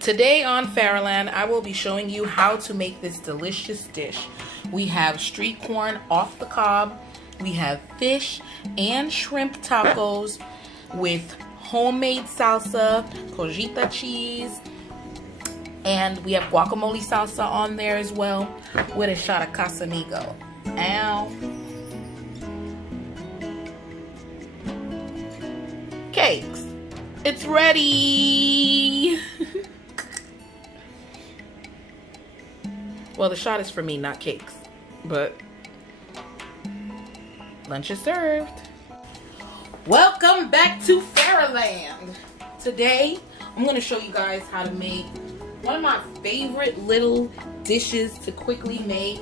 Today on Farrowland, I will be showing you how to make this delicious dish. We have street corn off the cob, we have fish and shrimp tacos with homemade salsa, cojita cheese, and we have guacamole salsa on there as well with a shot of Casamigo. Ow. Cakes. It's ready. Well, the shot is for me, not cakes, but lunch is served. Welcome back to Farrowland. Today, I'm going to show you guys how to make one of my favorite little dishes to quickly make.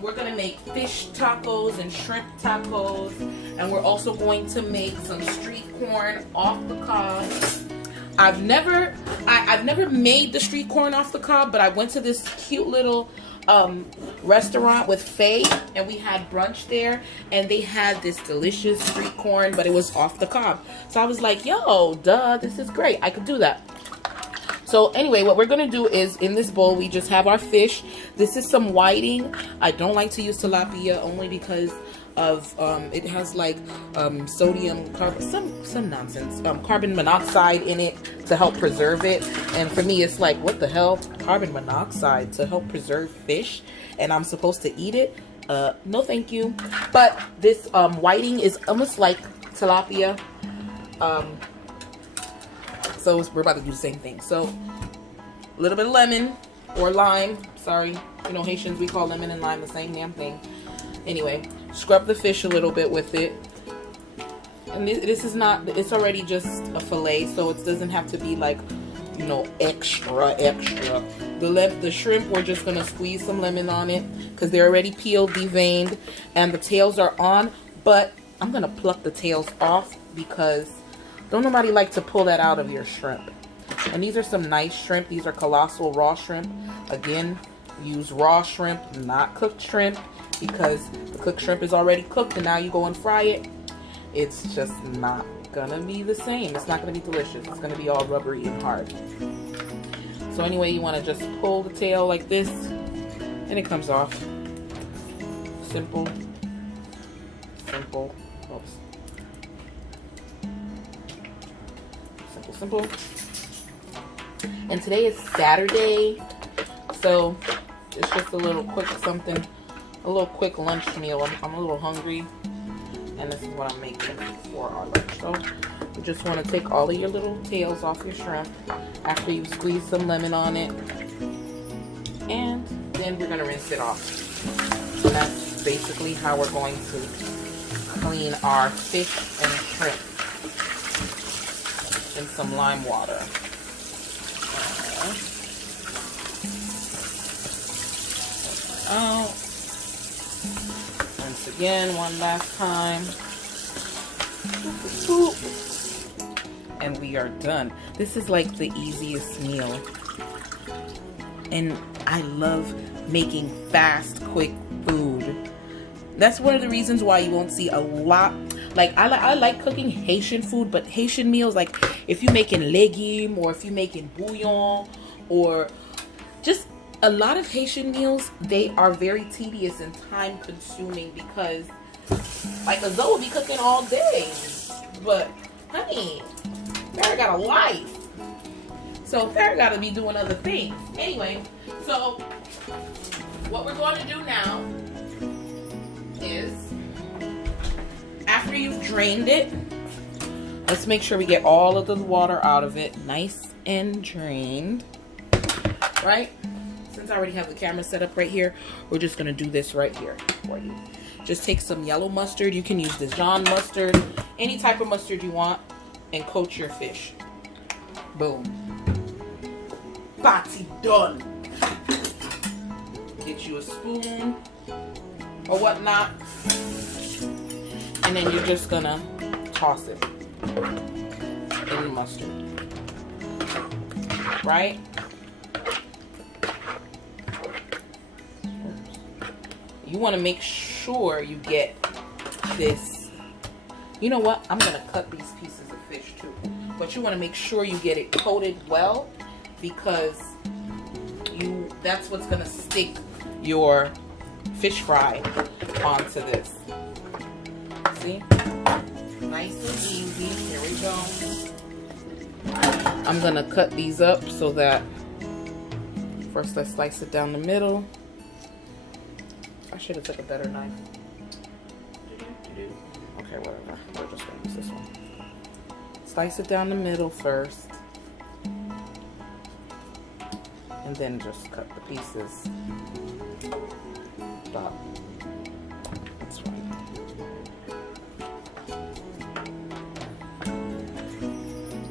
We're going to make fish tacos and shrimp tacos, and we're also going to make some street corn off the cob. I've never made the street corn off the cob, but I went to this cute little restaurant with Faye, and we had brunch there, and they had this delicious street corn, but it was off the cob. So I was like, yo, duh, this is great. I could do that. So anyway, what we're gonna do is, in this bowl, we just have our fish. This is some whiting. I don't like to use tilapia only because of it has like sodium some nonsense carbon monoxide in it to help preserve it, and for me it's like, what the hell, carbon monoxide to help preserve fish and I'm supposed to eat it? No thank you. But this whiting is almost like tilapia, so we're about to do the same thing. So a little bit of lemon or lime, sorry, you know, Haitians, we call lemon and lime the same damn thing. Anyway, scrub the fish a little bit with it. And this is not, it's already just a fillet, so it doesn't have to be like, you know, extra. The shrimp, we're just gonna squeeze some lemon on it because they're already peeled, deveined, and the tails are on, but I'm gonna pluck the tails off because don't nobody like to pull that out of your shrimp. And these are some nice shrimp. These are colossal raw shrimp. Again, use raw shrimp, not cooked shrimp, because the cooked shrimp is already cooked and now you go and fry it. It's just not gonna be the same. It's not gonna be delicious. It's gonna be all rubbery and hard. So anyway, you wanna just pull the tail like this and it comes off. Simple. Simple. Oops. Simple. And today is Saturday, so it's just a little quick something, a little quick lunch meal. I'm a little hungry, and this is what I'm making for our lunch. So you just want to take all of your little tails off your shrimp after you squeeze some lemon on it, and then we're going to rinse it off. So that's basically how we're going to clean our fish and shrimp in some lime water. Out. Once again, one last time. And we are done. This is like the easiest meal. And I love making fast, quick food. That's one of the reasons why you won't see a lot. Like, I like cooking Haitian food, but Haitian meals, like if you're making legume or if you're making bouillon or just a lot of Haitian meals, they are very tedious and time consuming because like a Zoe will be cooking all day. But honey, Farrah got a life. So Farrah got to be doing other things. Anyway, so what we're going to do now is, after you've drained it, let's make sure we get all of the water out of it nice and drained, right? Since I already have the camera set up right here, we're just gonna do this right here for you. Just take some yellow mustard. You can use Dijon mustard, any type of mustard you want, and coat your fish. Boom. Party done. Get you a spoon or whatnot, and then you're just gonna toss it in the mustard, right? You want to make sure you get this. You know what? I'm gonna cut these pieces of fish too, but you want to make sure you get it coated well because that's what's gonna stick your fish fry onto this. See? Nice and easy. Here we go. I'm gonna cut these up so that first I slice it down the middle. I should have took a better knife. Okay, whatever. We're just gonna use this one. Slice it down the middle first. And then just cut the pieces. Stop. That's fine.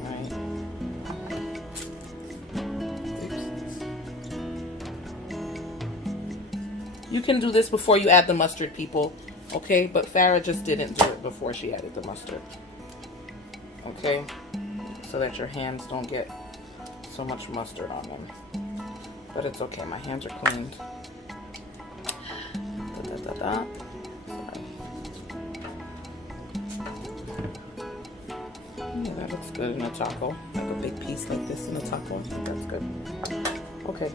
Alright. You can do this before you add the mustard, people. Okay? But Farrah just didn't do it before she added the mustard. Okay? So that your hands don't get so much mustard on them. But it's okay, my hands are cleaned. Yeah, that looks good in a taco. Like a big piece like this in a taco. I think that's good. Okay.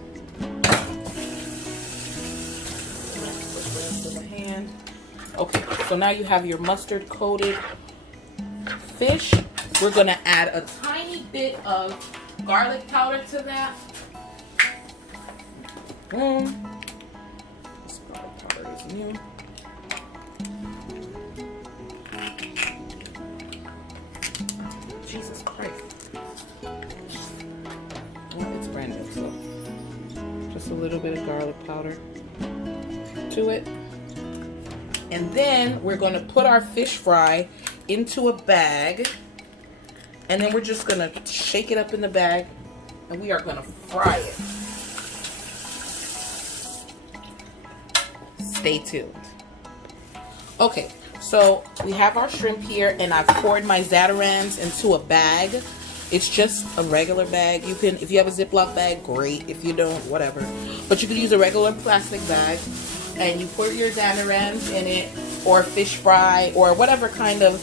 With the hand. Okay, so now you have your mustard coated fish. We're gonna add a tiny bit of garlic powder to that. This garlic powder is new. Jesus Christ. Well, it's brand new, so just a little bit of garlic powder to it. And then we're going to put our fish fry into a bag. And then we're just going to shake it up in the bag. And we are going to fry it. Stay tuned. Okay, so we have our shrimp here, and I've poured my Zatarans into a bag. It's just a regular bag. You can, if you have a Ziploc bag, great. If you don't, whatever. But you could use a regular plastic bag, and you put your Zatarans in it, or fish fry, or whatever kind of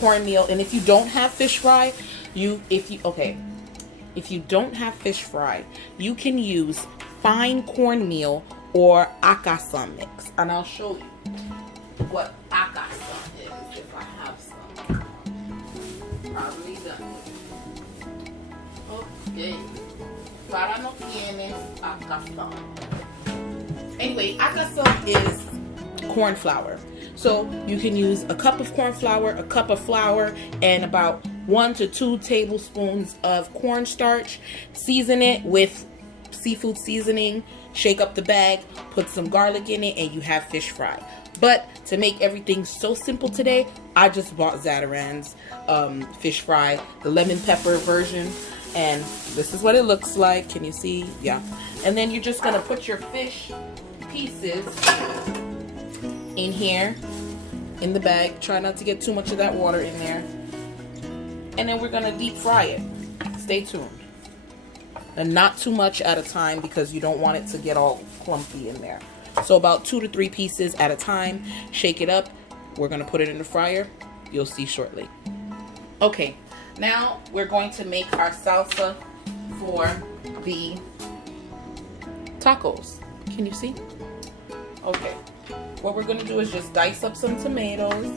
cornmeal. And if you don't have fish fry, if you don't have fish fry, you can use fine cornmeal or akasa mix, and I'll show you what akasa is if I have some. Probably done. Okay. Para no tienes akasa. Anyway, akasa is corn flour. So you can use a cup of corn flour, a cup of flour, and about 1 to 2 tablespoons of cornstarch. Season it with seafood seasoning. Shake up the bag, put some garlic in it, and you have fish fry. But to make everything so simple today, I just bought Zatarans fish fry, the lemon pepper version, and this is what it looks like. Can you see? Yeah. And then you're just gonna put your fish pieces in here, in the bag. Try not to get too much of that water in there. And then we're gonna deep fry it. Stay tuned. And not too much at a time because you don't want it to get all clumpy in there. So about 2 to 3 pieces at a time. Shake it up. We're going to put it in the fryer. You'll see shortly. Okay, now we're going to make our salsa for the tacos. Can you see? Okay. What we're going to do is just dice up some tomatoes.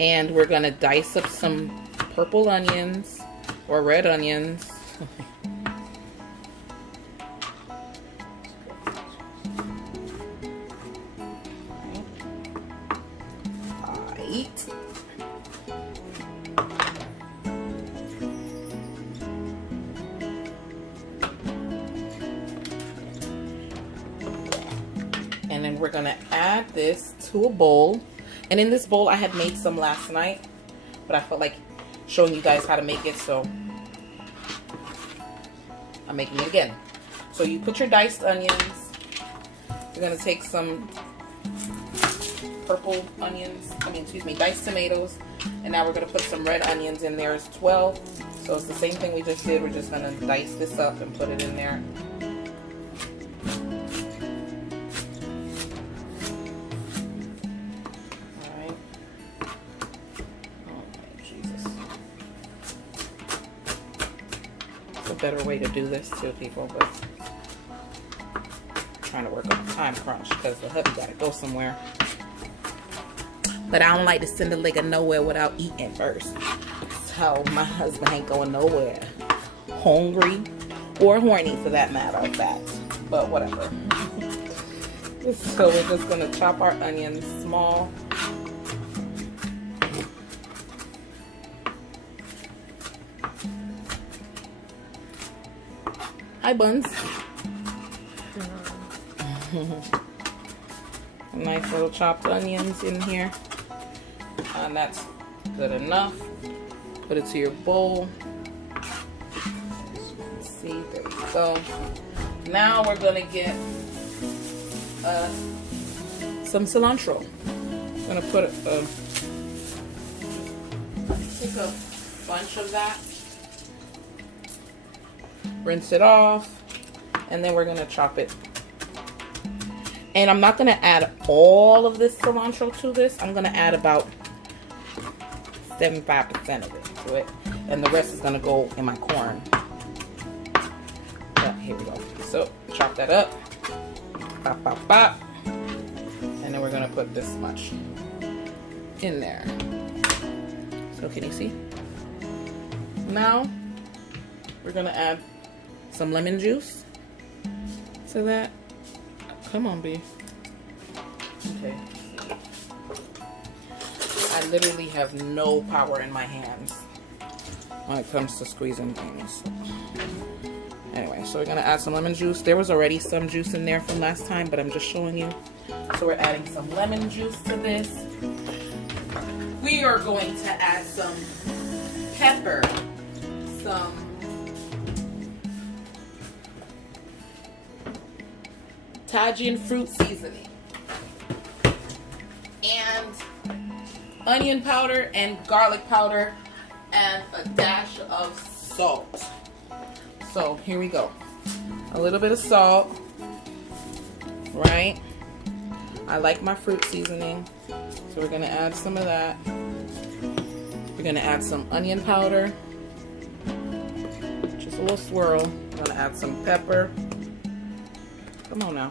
And we're gonna dice up some purple onions or red onions. Right. And then we're gonna add this to a bowl. And in this bowl, I had made some last night, but I felt like showing you guys how to make it, so I'm making it again. So you put your diced onions. You're gonna take some purple onions, diced tomatoes, and now we're gonna put some red onions in there as well. So it's the same thing we just did. We're just gonna dice this up and put it in there. It's a better way to do this too, people, but I'm trying to work on a time crunch because the hubby gotta go somewhere. But I don't like to send a nigga nowhere without eating first. So my husband ain't going nowhere hungry or horny for that matter of fact. But whatever. So we're just gonna chop our onions small. Hi, Buns. Nice little chopped onions in here. And that's good enough. Put it to your bowl. Let's see, there we go. Now we're gonna get some cilantro. I'm gonna put take a bunch of that. Rinse it off, and then we're gonna chop it. And I'm not gonna add all of this cilantro to this. I'm gonna add about 75% of it to it, and the rest is gonna go in my corn. But here we go. So chop that up, pop, pop, pop, and then we're gonna put this much in there. So can you see? Now we're gonna add some lemon juice to that. Come on, B. Okay. I literally have no power in my hands when it comes to squeezing things. Anyway, so we're gonna add some lemon juice. There was already some juice in there from last time, but I'm just showing you. So we're adding some lemon juice to this. We are going to add some pepper, some tajin fruit seasoning, and onion powder and garlic powder, and a dash of salt. So here we go. A little bit of salt, right? I like my fruit seasoning, so we're gonna add some of that. We're gonna add some onion powder, just a little swirl. We're gonna add some pepper. Come on now.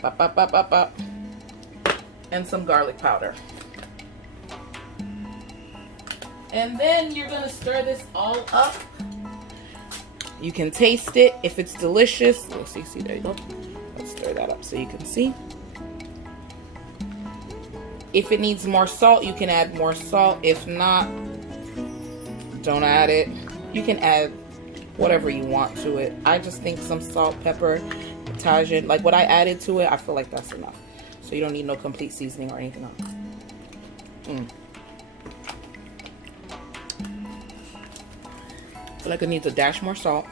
Pop, pop, pop, pop, pop. And some garlic powder. And then you're gonna stir this all up. You can taste it if it's delicious. Let's see, there you go. Let's stir that up so you can see. If it needs more salt, you can add more salt. If not, don't add it. You can add whatever you want to it. I just think some salt, pepper, tajin, like what I added to it, I feel like that's enough. So you don't need no complete seasoning or anything else. I feel like it needs a dash more salt.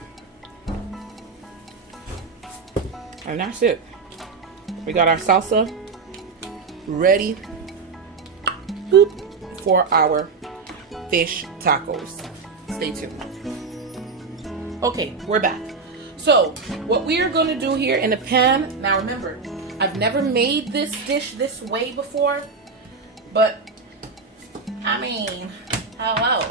And that's it. We got our salsa ready. Boop, for our fish tacos. Stay tuned. Okay, we're back. So what we are going to do here in a pan, now remember, I've never made this dish this way before, but I mean, hello.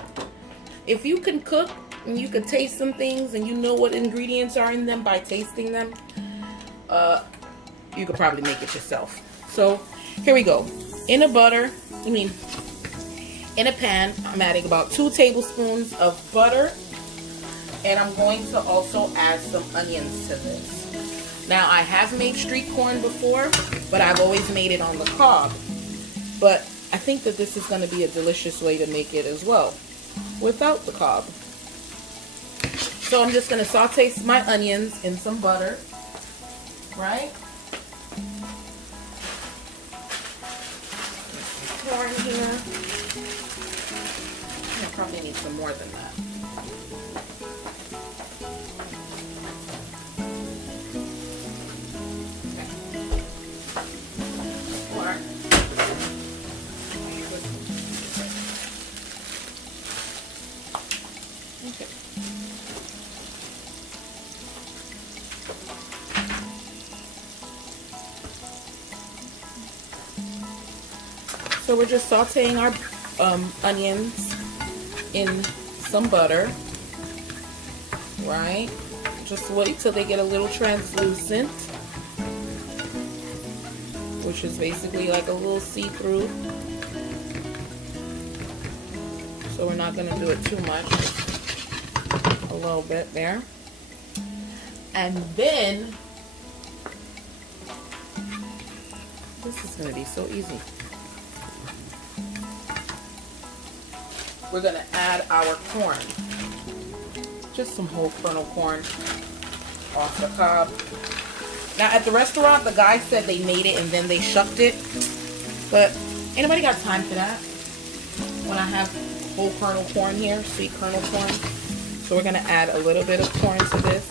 If you can cook and you can taste some things and you know what ingredients are in them by tasting them, you could probably make it yourself. So here we go. In a pan, I'm adding about 2 tablespoons of butter. And I'm going to also add some onions to this. Now, I have made street corn before, but I've always made it on the cob. But I think that this is going to be a delicious way to make it as well, without the cob. So I'm just going to saute my onions in some butter, right? Corn here. I probably need some more than that. Okay. So we're just sauteing our onions in some butter. right? Just wait till they get a little translucent, which is basically like a little see-through. So we're not gonna do it too much, a little bit there. And then, this is gonna be so easy. We're gonna add our corn. Just some whole kernel corn off the cob. Now at the restaurant, the guy said they made it and then they shucked it. But anybody got time for that? When I have whole kernel corn here, sweet kernel corn. So we're gonna add a little bit of corn to this.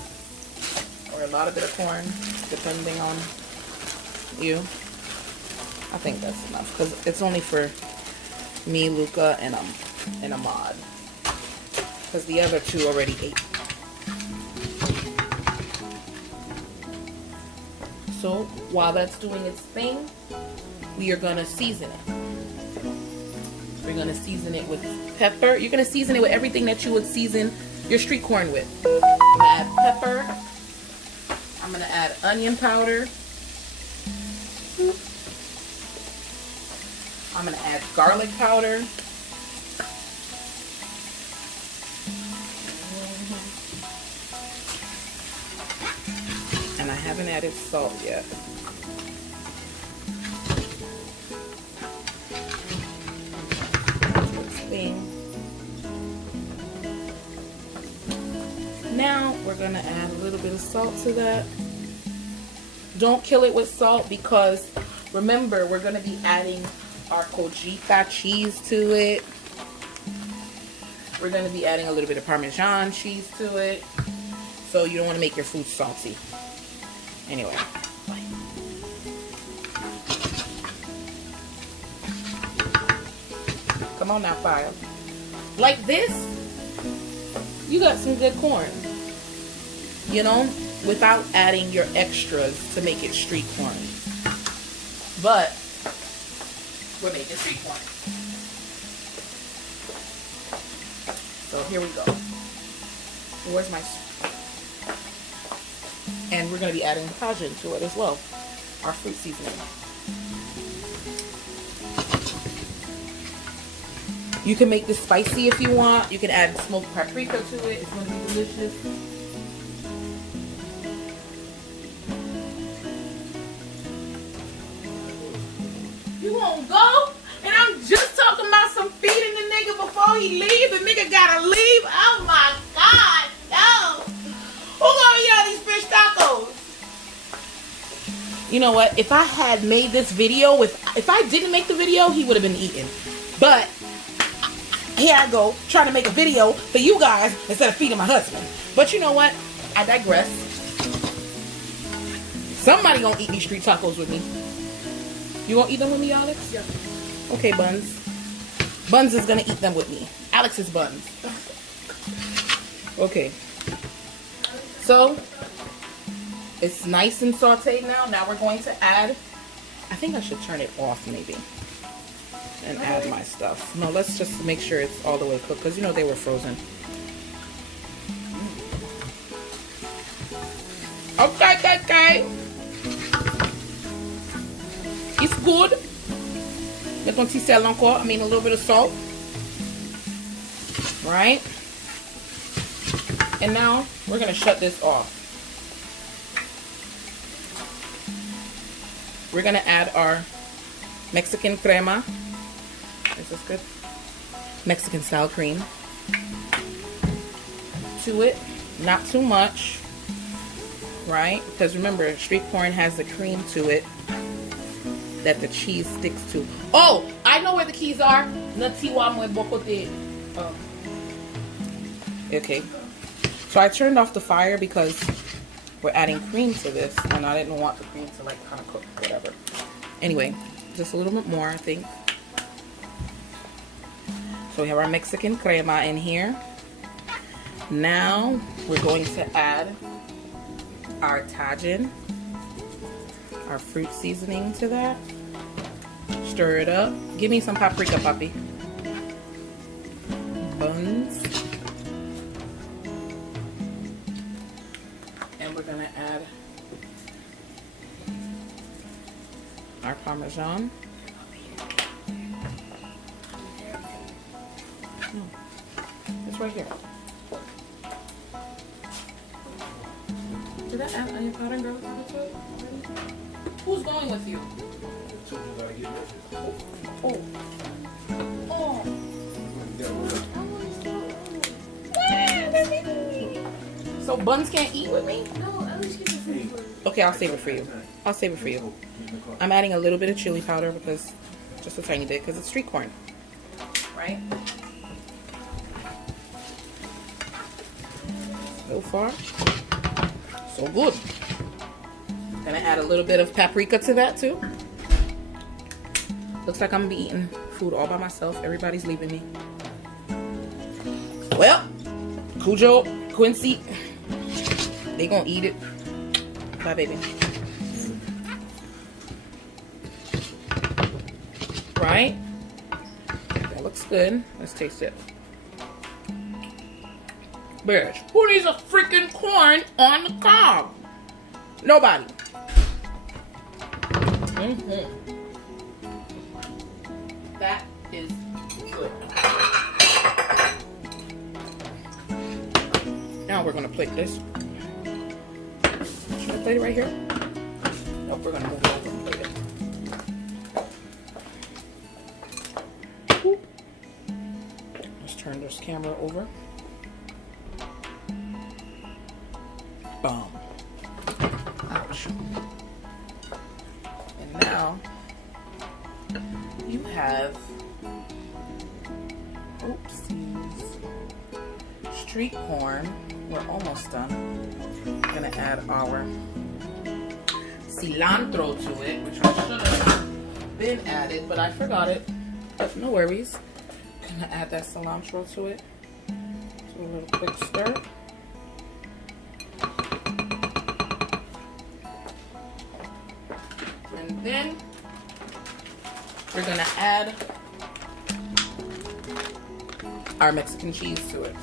Or a lot of bit of corn, depending on you. I think that's enough because it's only for me, Luca, and Ahmad. Because the other two already ate. So while that's doing its thing, we are gonna season it. We're gonna season it with pepper. You're gonna season it with everything that you would season your street corn with. I'm gonna add pepper. I'm gonna add onion powder. I'm gonna add garlic powder. And I haven't added salt yet. Now we're gonna add a little bit of salt to that. Don't kill it with salt because remember we're gonna be adding our cojita cheese to it. We're gonna be adding a little bit of Parmesan cheese to it. So you don't want to make your food salty. Anyway. Come on now, fire. Like this, you got some good corn. You know, without adding your extras to make it street corn. But we're making street corn. So here we go. Where's my... And we're going to be adding tajin to it as well. Our fruit seasoning. You can make this spicy if you want. You can add smoked paprika to it. It's going to be delicious. You won't go? And I'm just talking about some feeding the nigga before he leave. The nigga gotta leave. Oh my God, no. Who gonna eat all these fish tacos? You know what? If I had made this video, if I didn't make the video, he would have been eaten. But here I go, trying to make a video for you guys instead of feeding my husband. But you know what? I digress. Somebody gonna eat these street tacos with me. You gonna eat them with me, Alex? Yeah. Okay, Buns. Buns is gonna eat them with me. Alex is Buns. Okay. So, it's nice and sauteed now. Now we're going to add, I think I should turn it off maybe. And add my stuff. No, let's just make sure it's all the way cooked because you know they were frozen. Okay. It's good. Let me sell encore. I mean a little bit of salt. Right? And now we're gonna shut this off. We're gonna add our Mexican crema. Is this good? Mexican style cream to it. Not too much. Right? Because remember, street corn has the cream to it that the cheese sticks to. Oh, I know where the keys are. Okay. So I turned off the fire because we're adding cream to this and I didn't want the cream to like kind of cook, whatever. Anyway, just a little bit more, I think. So we have our Mexican crema in here. Now we're going to add our tajin, our fruit seasoning to that. Stir it up. Give me some paprika, papi. Buns. our Parmesan. It's right here. Did I add onion powder and garlic powder to it? Who's going with you? Oh. Oh. So buns can't eat with me? No, I was getting food. Okay, I'll save it for you. I'll save it for you. I'm adding a little bit of chili powder because, just a tiny bit, because it's street corn. Right? So far, so good. Gonna add a little bit of paprika to that too. Looks like I'm gonna be eating food all by myself. Everybody's leaving me. Well, Cujo, Quincy, they gonna eat it. Bye, baby. Right? That looks good. Let's taste it. Bitch, who needs a freaking corn on the cob? Nobody. That is good. Now we're gonna plate this. Should I plate it right here? Nope, we're gonna move it over and plate it. Woo. Let's turn this camera over. Boom. Ouch. And now you have, oopsies, street corn. We're almost done. We're gonna add our cilantro to it, which should have been added, but I forgot it. But no worries. Gonna add that cilantro to it. Do a little quick stir. And then we're gonna add our Mexican cheese to it.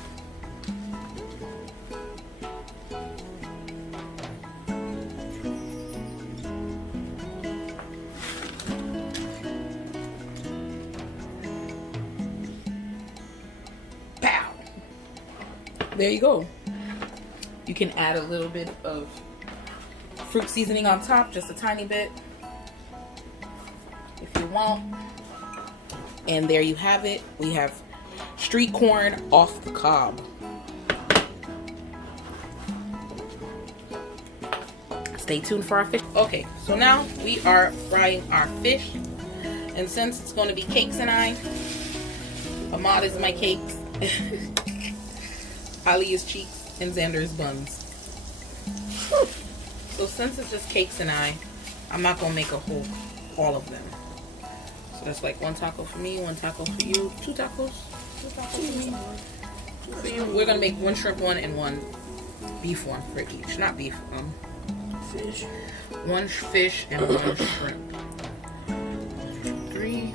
Pow! There you go. You can add a little bit of fruit seasoning on top, just a tiny bit, if you want. And there you have it. We have street corn off the cob. Stay tuned for our fish. Okay, so now we are frying our fish. And since it's going to be cakes and Ahmad is my cakes, Ali is cheeks, and Xander is buns. So since it's just cakes and I'm not going to make all of them. So that's like one taco for me, one taco for you, two tacos for me, two for you. We're going to make one shrimp one and one beef one for each. Not beef, fish. One fish and one shrimp. 3.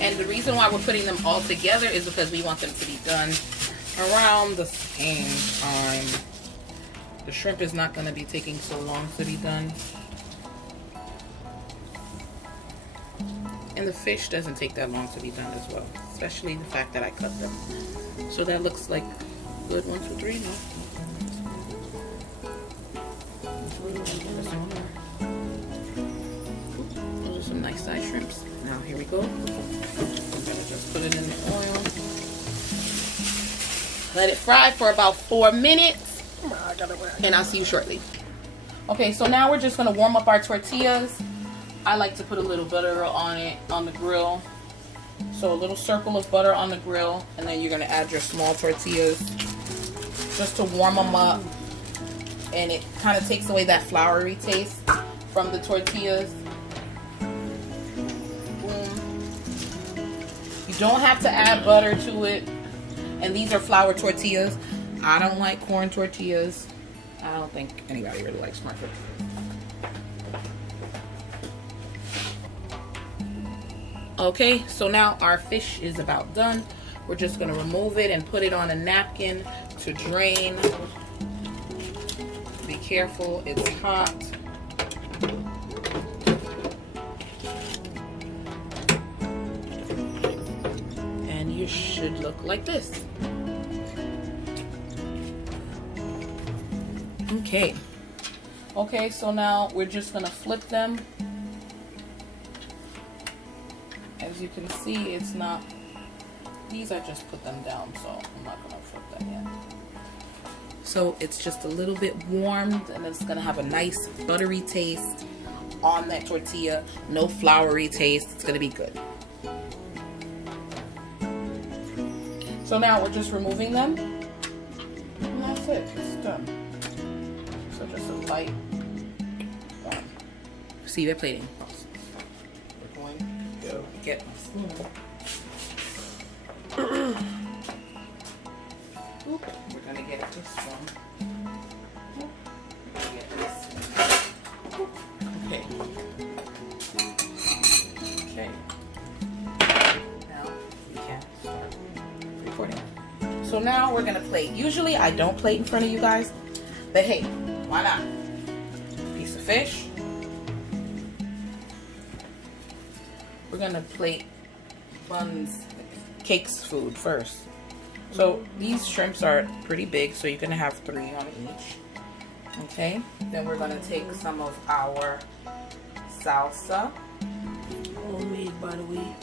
And the reason why we're putting them all together is because we want them to be done around the same time. The shrimp is not going to be taking so long to be done. And the fish doesn't take that long to be done as well. Especially the fact that I cut them. So that looks like good. 1, 2, 3 now. Those are some nice size shrimps. Now here we go. I'm gonna just put it in the oil. Let it fry for about 4 minutes. And I'll see you shortly. Okay, so now we're just gonna warm up our tortillas. I like to put a little butter on it, on the grill. So a little circle of butter on the grill, and then you're gonna add your small tortillas just to warm them up. And it kind of takes away that floury taste from the tortillas. Boom. You don't have to add butter to it. And these are flour tortillas. I don't like corn tortillas. I don't think anybody really likes corn tortillas. Okay, so now our fish is about done. We're just gonna remove it and put it on a napkin to drain. Be careful, it's hot. And you should look like this. Okay. Okay, so now we're just gonna flip them. As you can see, it's not, these I just put them down, so I'm not gonna flip them yet. So it's just a little bit warmed, and it's gonna have a nice buttery taste on that tortilla. No floury taste, it's gonna be good. So now we're just removing them, and that's it, it's done. So just a light one. See, they're plating. We're going to get my spoon. We're gonna get this one. Get this. Okay. Okay. Now we can start recording. So now we're gonna plate. Usually I don't plate in front of you guys, but hey, why not? Piece of fish. We're gonna plate buns, cakes food first. So these shrimps are pretty big, so you're gonna have 3 on each. Okay, then we're gonna take some of our salsa. Homemade, by the way.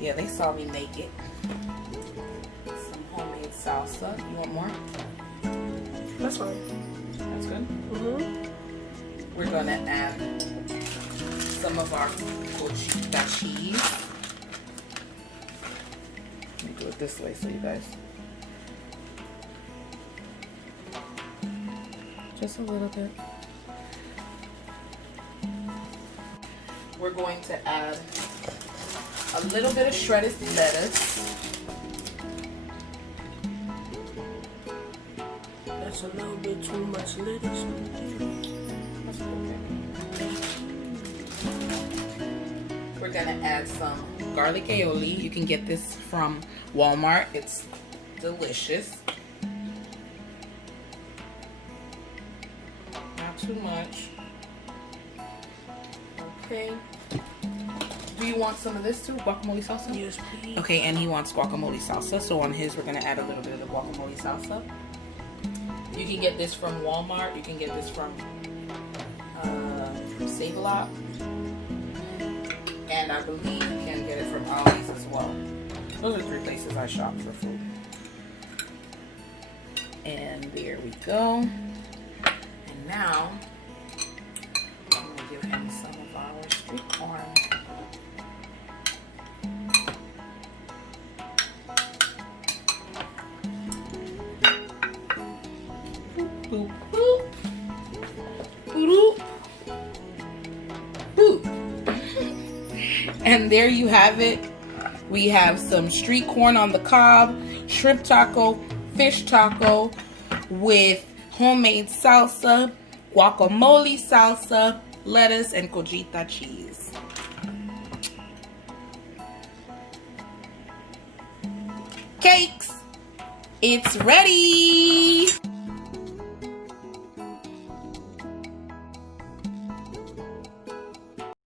Yeah, they saw me make it. Some homemade salsa. You want more? That's fine. That's good. Mm-hmm. We're gonna add some of our cojita cheese. Let me do it this way so you guys. Just a little bit. We're going to add a little bit of shredded lettuce. That's a little bit too much lettuce. That's okay. We're gonna add some garlic aioli. You can get this from Walmart. It's delicious. Not too much. Okay. Do you want some of this too? Guacamole salsa? Yes, please. Okay, and he wants guacamole salsa. So on his, we're gonna add a little bit of the guacamole salsa. You can get this from Walmart. You can get this from Save a Lot. And I believe you can get it from Ollie's as well. Those are 3 places I shop for food. And there we go. And now, I'm going to give him some of our street corn. Boop, boop. Boop, boop. And there you have it. We have some street corn on the cob, shrimp taco, fish taco with homemade salsa, guacamole salsa, lettuce, and cojita cheese. Cakes! It's ready!